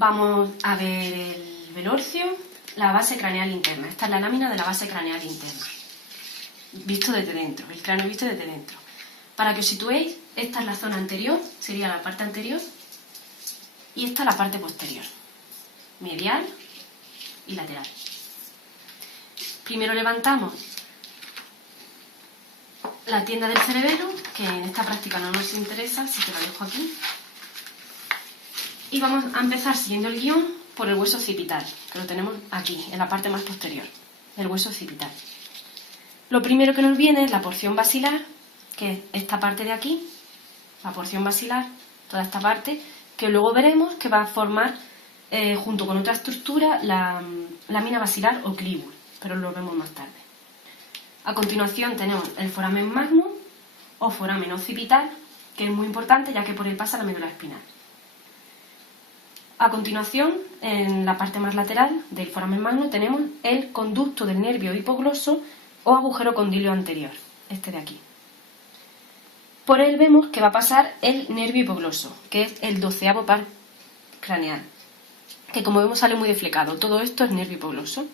Vamos a ver el velorcio, la base craneal interna. Esta es la lámina de la base craneal interna, visto desde dentro, el cráneo visto desde dentro. Para que os situéis, esta es la zona anterior, sería la parte anterior, y esta es la parte posterior, medial y lateral. Primero levantamos la tienda del cerebelo, que en esta práctica no nos interesa, así que la dejo aquí. Y vamos a empezar siguiendo el guión por el hueso occipital, que lo tenemos aquí, en la parte más posterior, el hueso occipital. Lo primero que nos viene es la porción basilar, que es esta parte de aquí, la porción basilar, toda esta parte, que luego veremos que va a formar, junto con otra estructura, la lámina basilar o clívula, pero lo vemos más tarde. A continuación tenemos el foramen magnum o foramen occipital, que es muy importante ya que por él pasa la médula espinal. A continuación, en la parte más lateral del foramen magnum tenemos el conducto del nervio hipogloso o agujero condilio anterior, este de aquí. Por él vemos que va a pasar el nervio hipogloso, que es el 12º par craneal, que como vemos sale muy deflecado. Todo esto es nervio hipogloso.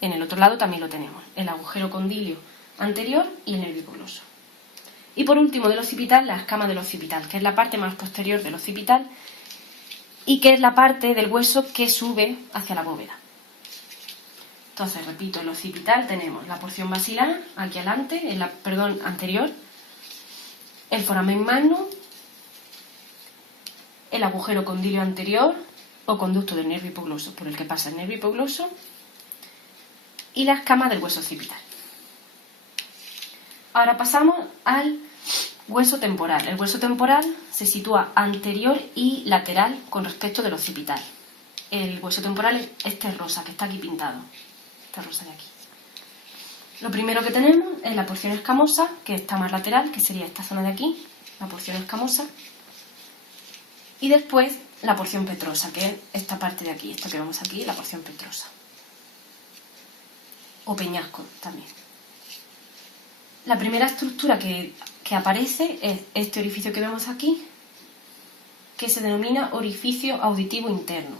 En el otro lado también lo tenemos, el agujero condilio anterior y el nervio hipogloso. Y por último del occipital, la escama del occipital, que es la parte más posterior del occipital y que es la parte del hueso que sube hacia la bóveda. Entonces, repito, en el occipital tenemos la porción basilar, aquí adelante, anterior, el foramen magnum, el agujero condilio anterior o conducto del nervio hipogloso, por el que pasa el nervio hipogloso, y la escama del hueso occipital. Ahora pasamos al hueso temporal. El hueso temporal se sitúa anterior y lateral con respecto del occipital. El hueso temporal es este rosa, que está aquí pintado. Esta rosa de aquí. Lo primero que tenemos es la porción escamosa, que está más lateral, que sería esta zona de aquí, la porción escamosa. Y después la porción petrosa, que es esta parte de aquí, esto que vemos aquí, la porción petrosa. O peñasco también. La primera estructura que aparece es este orificio que vemos aquí, que se denomina orificio auditivo interno.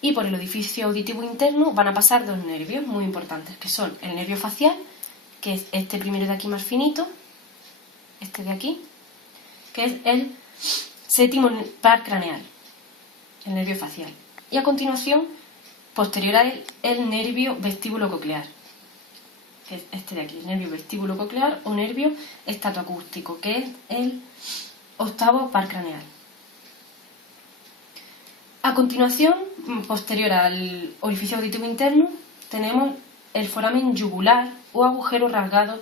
Y por el orificio auditivo interno van a pasar dos nervios muy importantes, que son el nervio facial, que es este primero de aquí más finito, este de aquí, que es el 7º par craneal, el nervio facial. Y a continuación, posterior a él, el nervio vestíbulo coclear, que es este de aquí, el nervio vestíbulo coclear o nervio estatoacústico, que es el 8º par craneal. A continuación, posterior al orificio auditivo interno, tenemos el foramen yugular o agujero rasgado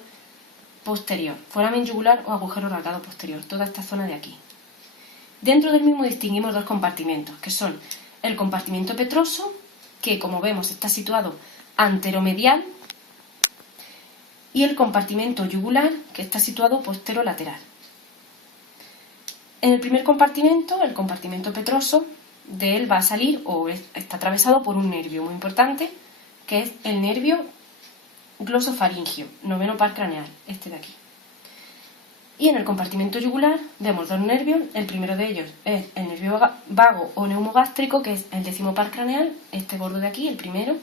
posterior. Foramen yugular o agujero rasgado posterior, toda esta zona de aquí. Dentro del mismo distinguimos dos compartimentos, que son el compartimento petroso, que como vemos está situado anteromedial, y el compartimento yugular, que está situado posterolateral. En el primer compartimento, el compartimento petroso, de él va a salir o está atravesado por un nervio muy importante, que es el nervio glosofaringio, 9º par craneal, este de aquí. Y en el compartimento yugular vemos dos nervios, el primero de ellos es el nervio vago o neumogástrico, que es el 10º par craneal, este gordo de aquí, el primero,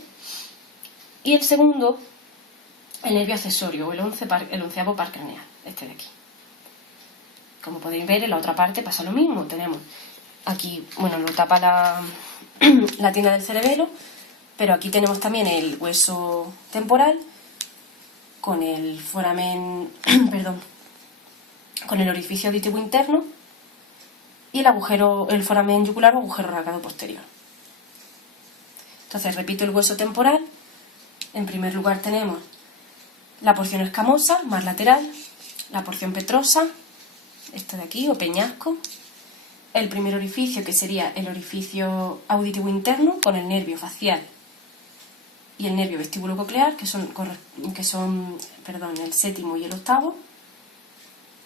y el segundo, el nervio accesorio o el 11º par craneal, este de aquí. Como podéis ver, en la otra parte pasa lo mismo, tenemos aquí, bueno, lo tapa la tienda del cerebelo, pero aquí tenemos también el hueso temporal con el foramen, con el orificio auditivo interno y el foramen yugular o agujero rasgado posterior. Entonces, repito el hueso temporal. En primer lugar tenemos la porción escamosa, más lateral, la porción petrosa, esto de aquí, o peñasco, el primer orificio, que sería el orificio auditivo interno, con el nervio facial y el nervio vestíbulo coclear, que son el 7º y el 8º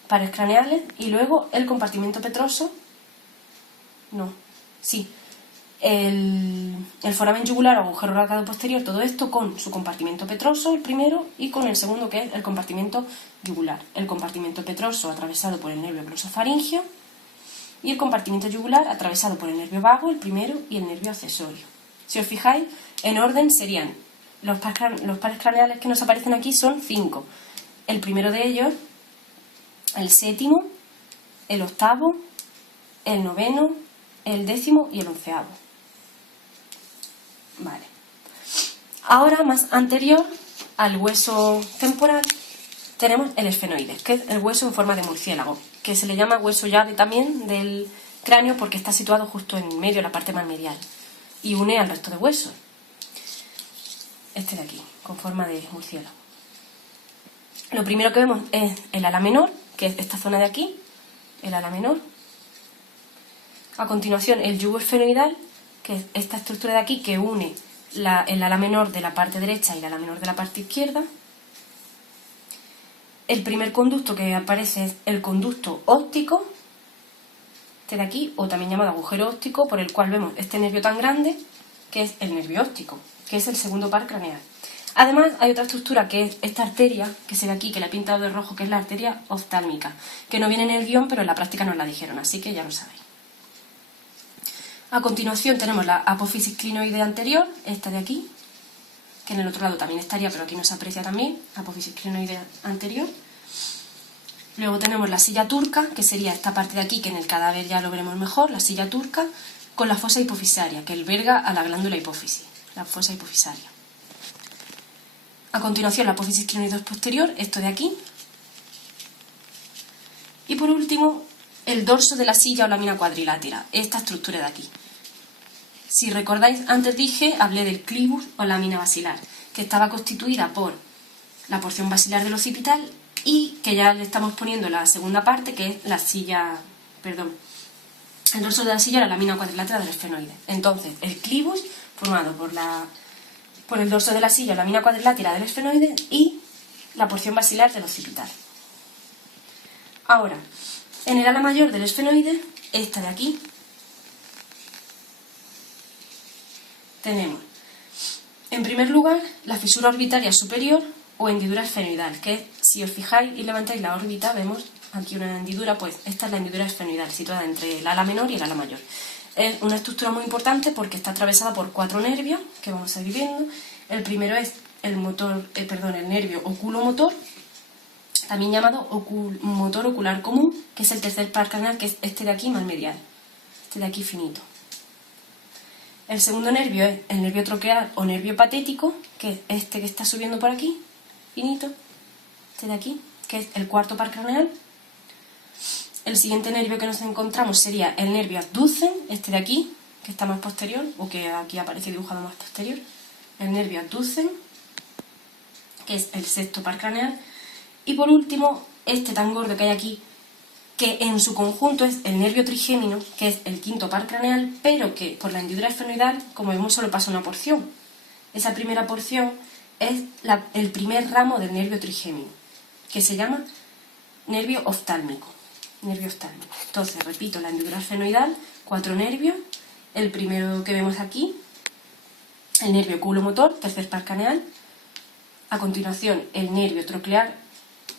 pares craneales, y luego el compartimento petroso, el foramen yugular o agujero rasgado posterior, todo esto con su compartimento petroso, el primero, y con el segundo, que es el compartimento yugular. El compartimento petroso atravesado por el nervio glosofaringio y el compartimiento yugular atravesado por el nervio vago, el primero, y el nervio accesorio. Si os fijáis, en orden serían los pares craneales que nos aparecen aquí son 5. El primero de ellos, el séptimo, el octavo, el noveno, el décimo y el onceavo. Vale. Ahora, más anterior al hueso temporal, tenemos el esfenoides, que es el hueso en forma de murciélago, que se le llama hueso llave también del cráneo porque está situado justo en medio, en la parte más medial, y une al resto de huesos. Este de aquí, con forma de murciélago. Lo primero que vemos es el ala menor, que es esta zona de aquí, el ala menor. A continuación, el yugo esfenoidal, que es esta estructura de aquí que une el ala menor de la parte derecha y el ala menor de la parte izquierda. El primer conducto que aparece es el conducto óptico, este de aquí, o también llamado agujero óptico, por el cual vemos este nervio tan grande, que es el nervio óptico, que es el segundo par craneal. Además, hay otra estructura que es esta arteria, que se ve aquí, que la he pintado de rojo, que es la arteria oftálmica, que no viene en el guión, pero en la práctica nos la dijeron, así que ya lo sabéis. A continuación tenemos la apófisis clinoide anterior, esta de aquí, que en el otro lado también estaría, pero aquí no se aprecia también, apófisis clinoide anterior. Luego tenemos la silla turca, que sería esta parte de aquí, que en el cadáver ya lo veremos mejor, la silla turca, con la fosa hipofisaria, que alberga a la glándula hipófisis, la fosa hipofisaria. A continuación la apófisis clinoides posterior, esto de aquí. Y por último, el dorso de la silla o lámina cuadrilátera, esta estructura de aquí. Si recordáis, antes hablé del clivus o lámina basilar, que estaba constituida por la porción basilar del occipital y que ya le estamos poniendo la segunda parte, que es la silla, el dorso de la silla o la lámina cuadrilátera del esfenoide. Entonces, el clivus, formado por el dorso de la silla o lámina cuadrilátera del esfenoide y la porción basilar del occipital. Ahora, en el ala mayor del esfenoide, esta de aquí, tenemos, en primer lugar, la fisura orbitaria superior o hendidura esfenoidal, que si os fijáis y levantáis la órbita, vemos aquí una hendidura, pues esta es la hendidura esfenoidal, situada entre el ala menor y el ala mayor. Es una estructura muy importante porque está atravesada por 4 nervios, que vamos a ir viendo. El primero es el nervio oculomotor, también llamado motor ocular común, que es el tercer par craneal, que es este de aquí más medial, este de aquí finito. El segundo nervio es el nervio troqueal o nervio patético, que es este que está subiendo por aquí, finito, este de aquí, que es el cuarto par craneal. El siguiente nervio que nos encontramos sería el nervio abducen, este de aquí, que está más posterior, o que aquí aparece dibujado más posterior. El nervio abducen, que es el sexto par craneal. Y por último, este tan gordo que hay aquí, que en su conjunto es el nervio trigémino, que es el quinto par craneal, pero que por la hendidura esfenoidal, como vemos, solo pasa una porción. Esa primera porción es el primer ramo del nervio trigémino, que se llama nervio oftálmico. Entonces, repito, la hendidura esfenoidal, 4 nervios. El primero que vemos aquí, el nervio oculomotor, tercer par craneal. A continuación, el nervio troclear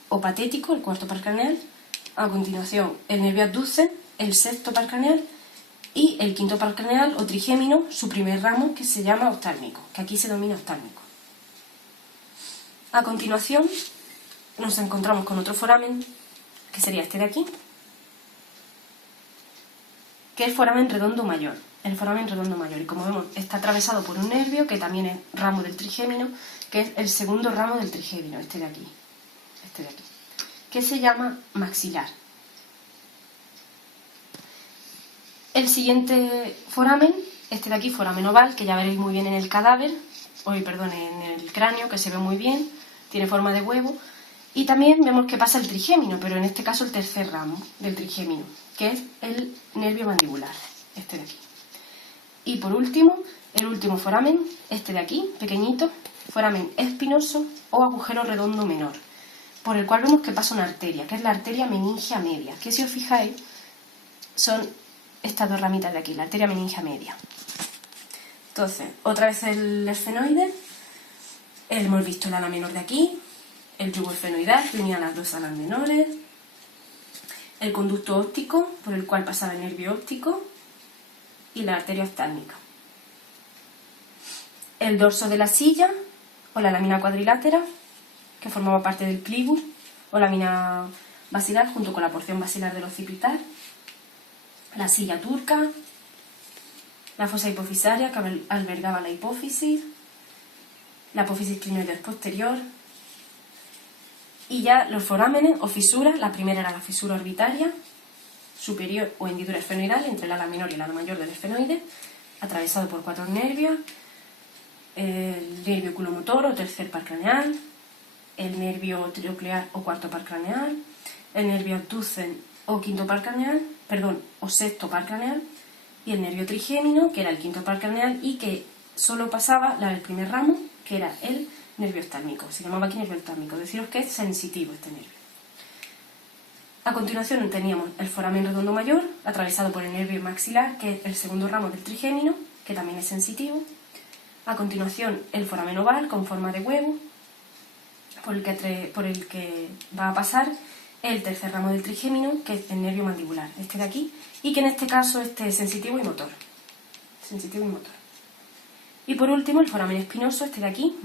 o patético, el cuarto par craneal. A continuación, el nervio abducen, el sexto par craneal. Y el quinto par craneal o trigémino, su primer ramo, que se llama oftálmico, que aquí se denomina oftálmico. A continuación, nos encontramos con otro foramen, que sería este de aquí, que es foramen redondo mayor, el foramen redondo mayor. Y como vemos, está atravesado por un nervio, que también es ramo del trigémino, que es el segundo ramo del trigémino, este de aquí, que se llama maxilar. El siguiente foramen, este de aquí, foramen oval, que ya veréis muy bien en el cadáver, en el cráneo, que se ve muy bien, tiene forma de huevo. Y también vemos que pasa el trigémino, pero en este caso el tercer ramo del trigémino, que es el nervio mandibular, este de aquí. Y por último, el último foramen, este de aquí, pequeñito, foramen espinoso o agujero redondo menor, por el cual vemos que pasa una arteria, que es la arteria meningia media, que si os fijáis son estas dos ramitas de aquí, la arteria meningia media. Entonces, otra vez el esfenoide, hemos visto el ala menor de aquí, el yugo esfenoidal que unía las dos alas menores, el conducto óptico por el cual pasaba el nervio óptico y la arteria oftálmica. El dorso de la silla o la lámina cuadrilátera, que formaba parte del clivus o lámina basilar junto con la porción basilar del occipital. La silla turca, la fosa hipofisaria que albergaba la hipófisis, la apófisis clinoides posterior y ya los forámenes o fisuras. La primera era la fisura orbitaria superior o hendidura esfenoidal entre el ala menor y el ala mayor del esfenoide, atravesado por 4 nervios: el nervio oculomotor o tercer par craneal, el nervio tricoclear o cuarto par craneal, el nervio abducen o quinto par craneal, o sexto par craneal, y el nervio trigémino, que era el quinto par craneal y que solo pasaba el primer ramo, que era el nervio oftálmico. Se llamaba aquí nervio oftálmico. Deciros que es sensitivo este nervio. A continuación teníamos el foramen redondo mayor, atravesado por el nervio maxilar, que es el segundo ramo del trigémino, que también es sensitivo. A continuación el foramen oval con forma de huevo, por el que va a pasar el tercer ramo del trigémino, que es el nervio mandibular, este de aquí, y que en este caso es sensitivo y motor. Sensitivo y motor. Y por último el foramen espinoso, este de aquí,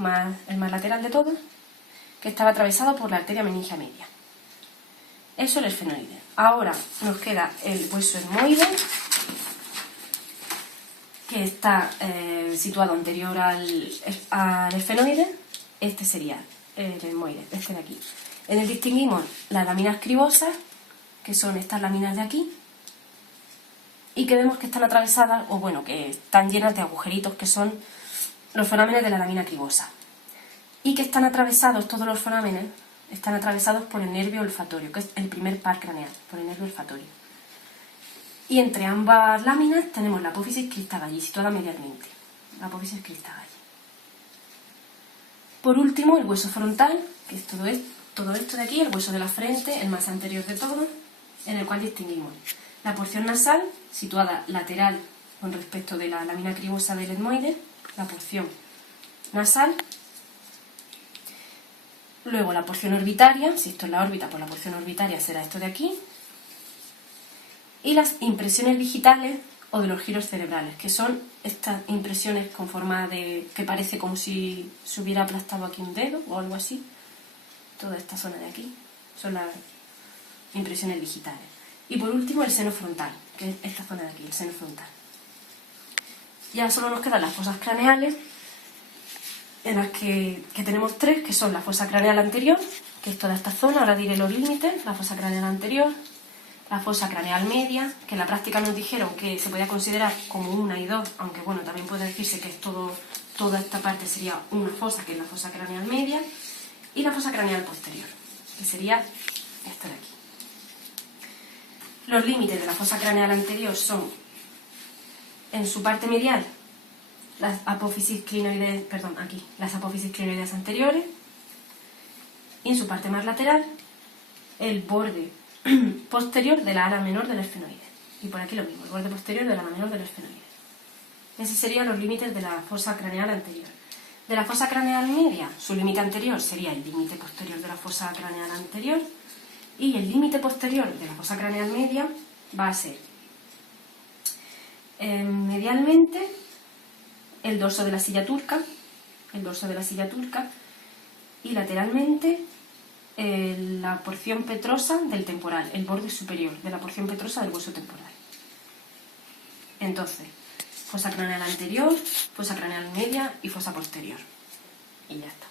el más lateral de todos, que estaba atravesado por la arteria meningia media. Eso es el esfenoide. Ahora nos queda el hueso etmoide, que está situado anterior al esfenoide. Este sería el etmoide, este de aquí. En él distinguimos las láminas cribosas, que son estas láminas de aquí, y que vemos que están atravesadas, o bueno, que están llenas de agujeritos, que son los forámenes de la lámina cribosa. Y que están atravesados, todos los forámenes, están atravesados por el nervio olfatorio, que es el primer par craneal, por el nervio olfatorio. Y entre ambas láminas tenemos la apófisis cristagalli, situada medialmente. La apófisis cristagalli. Por último, el hueso frontal, que es todo esto de aquí, el hueso de la frente, el más anterior de todos, en el cual distinguimos la porción nasal, situada lateral con respecto de la lámina cribosa del etmoide, la porción nasal. Luego la porción orbitaria, si esto es la órbita, pues la porción orbitaria será esto de aquí. Y las impresiones digitales o de los giros cerebrales, que son estas impresiones con forma de que parece como si se hubiera aplastado aquí un dedo o algo así. Toda esta zona de aquí son las impresiones digitales. Y por último el seno frontal, que es esta zona de aquí, el seno frontal. Ya solo nos quedan las fosas craneales, en las que tenemos 3, que son la fosa craneal anterior, que es toda esta zona, ahora diré los límites: la fosa craneal anterior, la fosa craneal media, que en la práctica nos dijeron que se podía considerar como 1 y 2, aunque bueno, también puede decirse que es toda esta parte sería una fosa, que es la fosa craneal media, y la fosa craneal posterior, que sería esta de aquí. Los límites de la fosa craneal anterior son, en su parte medial, las apófisis clinoides, las apófisis clinoides anteriores, y en su parte más lateral, el borde posterior de la ala menor del esfenoide. Y por aquí lo mismo, el borde posterior de la ala menor del esfenoide. Esos serían los límites de la fosa craneal anterior. De la fosa craneal media, su límite anterior sería el límite posterior de la fosa craneal anterior, y el límite posterior de la fosa craneal media va a ser medialmente el dorso de la silla turca, y lateralmente la porción petrosa del temporal, el borde superior de la porción petrosa del hueso temporal. Entonces, fosa craneal anterior, fosa craneal media y fosa posterior. Y ya está.